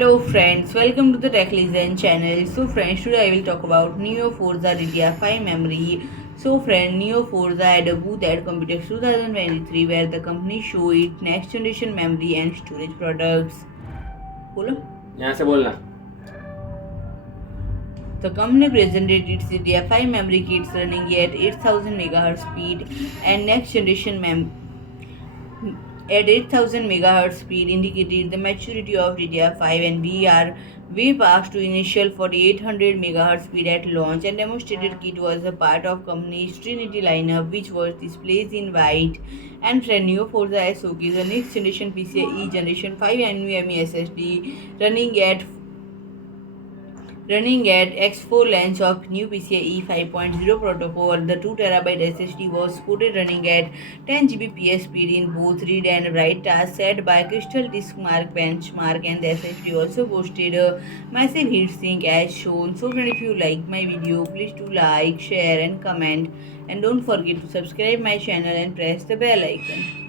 Hello friends, welcome to the Tech Legend channel. So friends, today I will talk about Neo Forza DDR5 memory. So friend, Neo Forza had a booth at Computex 2023 where the company showed its next generation memory and storage products. बोलो? यहाँ से बोलना. The company presented its DDR5 memory kits running at 8000 MHz speed and next generation at 8000 MHz speed indicated the maturity of DDR5 and we are way past to initial 4800 MHz speed at launch and demonstrated kit was a part of company's TRINITY lineup which was displayed in white and Neo Forza SOK is the next generation PCIe Generation 5 NVMe SSD running at X4 length of new PCIe 5.0 protocol. The 2 TB SSD was supported running at 10 Gbps speed in both read and write tasks set by CrystalDiskMark benchmark, and the SSD also boasted a massive heatsink as shown. So friend, if you like my video, please do like, share and comment, and don't forget to subscribe my channel and press the bell icon.